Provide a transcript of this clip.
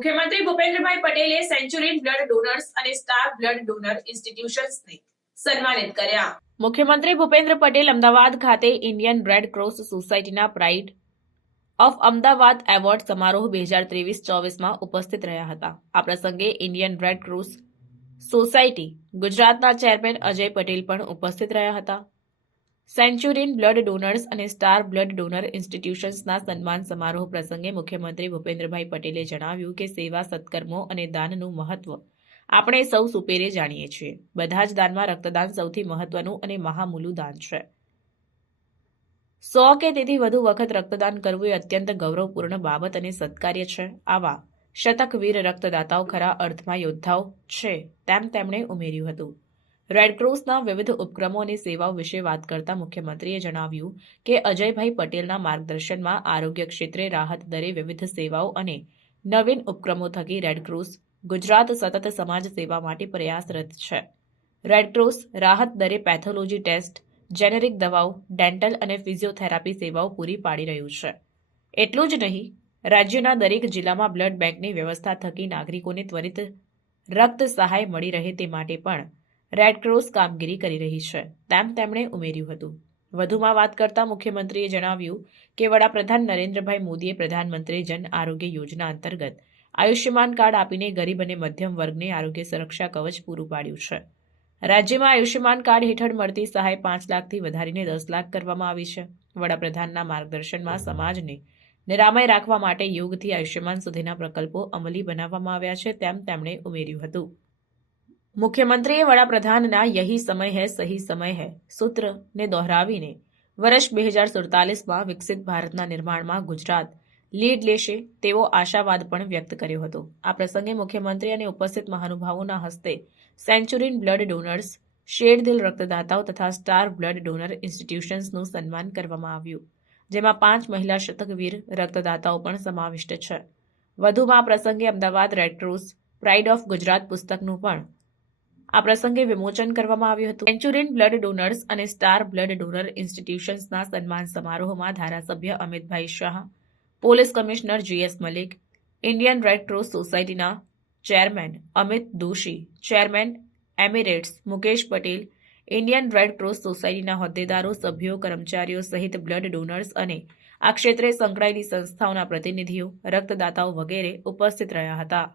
મુખ્યમંત્રી ભૂપેન્દ્રભાઈ પટેલે સેન્ચુરીન blood donors અને સ્ટાર બ્લડ ડોનર ઇન્સ્ટિટ્યુશન્સને સન્માનિત કર્યા. મુખ્યમંત્રી ભૂપેન્દ્ર પટેલ અમદાવાદ ખાતે ઇન્ડિયન રેડ ક્રોસ સોસાયટીના પ્રાઇડ ઓફ અમદાવાદ એવોર્ડ સમારોહ 2023-24માં ઉપસ્થિત રહ્યા હતા. આ પ્રસંગે ઇન્ડિયન રેડ ક્રોસ સોસાયટી ગુજરાતના ચેરમેન અજય પટેલ પણ ઉપસ્થિત રહ્યા હતા. સેન્ચુરીન બ્લડ ડોનર્સ અને સ્ટાર બ્લડ ડોનર ઇન્સ્ટિટ્યુશન્સના સન્માન સમારોહ પ્રસંગે મુખ્યમંત્રી ભૂપેન્દ્રભાઈ પટેલે જણાવ્યું કે સેવા, સત્કર્મો અને દાનનું મહત્વ આપણે સૌ સુપેરે જાણીએ છીએ. બધા જ દાનમાં રક્તદાન સૌથી મહત્વનું અને મહામૂલું દાન છે. 100 કે તેથી વધુ વખત રક્તદાન કરવું એ અત્યંત ગૌરવપૂર્ણ બાબત અને સત્કાર્ય છે. આવા શતકવીર રક્તદાતાઓ ખરા અર્થમાં યોદ્ધાઓ છે તેમ તેમણે ઉમેર્યું હતું. રેડક્રોસના વિવિધ ઉપક્રમો અને સેવાઓ વિશે વાત કરતા મુખ્યમંત્રીએ જણાવ્યું કે અજયભાઈ પટેલના માર્ગદર્શનમાં આરોગ્ય ક્ષેત્રે રાહત દરે વિવિધ સેવાઓ અને નવીન ઉપક્રમો થકી રેડક્રોસ ગુજરાત સતત સમાજ સેવા માટે પ્રયાસરત છે. રેડક્રોસ રાહત દરે પેથોલોજી ટેસ્ટ, જેનેરિક દવાઓ, ડેન્ટલ અને ફિઝિયોથેરાપી સેવાઓ પૂરી પાડી રહ્યું છે. એટલું જ નહીં, રાજ્યના દરેક જિલ્લામાં બ્લડ બેંકની વ્યવસ્થા થકી નાગરિકોને ત્વરિત રક્ત સહાય મળી રહે તે માટે પણ રેડક્રોસ કામગીરી કરી રહી છે તેમ તેમણે ઉમેર્યું હતું. વધુમાં વાત કરતા મુખ્યમંત્રીએ જણાવ્યું કે વડાપ્રધાન નરેન્દ્રભાઈ મોદીએ પ્રધાનમંત્રી જન આરોગ્ય યોજના અંતર્ગત આયુષ્યમાન કાર્ડ આપીને ગરીબ અને મધ્યમ વર્ગને આરોગ્ય સુરક્ષા કવચ પૂરું પાડ્યું છે. રાજ્યમાં આયુષ્યમાન કાર્ડ હેઠળ મળતી સહાય 5 લાખથી વધારીને 10 લાખ કરવામાં આવી છે. વડાપ્રધાનના માર્ગદર્શનમાં સમાજને નિરામય રાખવા માટે યોગથી આયુષ્યમાન સુધીના પ્રકલ્પો અમલી બનાવવામાં આવ્યા છે તેમ તેમણે ઉમેર્યું હતું. મુખ્યમંત્રીએ વડાપ્રધાનના યહી સમય હૈ સહી સમય હૈ સૂત્રને દોહરાવીને વર્ષ 2047માં વિકસિત ભારતના નિર્માણમાં ગુજરાત લીડ લેશે તેવો આશાવાદ પણ વ્યક્ત કર્યો હતો. આ પ્રસંગે મુખ્યમંત્રી અને ઉપસ્થિત મહાનુભાવોના હસ્તે સેન્ચુરીન બ્લડ ડોનર્સ, શેરદિલ રક્તદાતાઓ તથા સ્ટાર બ્લડ ડોનર ઇન્સ્ટિટ્યુશન્સનું સન્માન કરવામાં આવ્યું, જેમાં 5 મહિલા શતકવીર રક્તદાતાઓ પણ સમાવિષ્ટ છે. વધુમાં આ પ્રસંગે Ahmedabad red cross pride of Gujarat પુસ્તકનું પણ આ પ્રસંગે વિમોચન કરવામાં આવ્યું હતું. સેન્ચુરીન બ્લડ ડોનર્સ અને સ્ટાર બ્લડ ડોનર ઇન્સ્ટિટ્યુશન્સના સન્માન સમારોહમાં ધારાસભ્ય Amitbhai Shah, police commissioner GS Malik, Indian red cross સોસાયટીના chairman Amit Doshi, chairman emeritus Mukesh Patel, Indian red cross સોસાયટીના હોદ્દેદારો, સભ્યો, કર્મચારીઓ સહિત બ્લડ ડોનર્સ અને આ ક્ષેત્રે સંકળાયેલી સંસ્થાઓના પ્રતિનિધિઓ, રક્તદાતાઓ વગેરે ઉપસ્થિત રહ્યા હતા.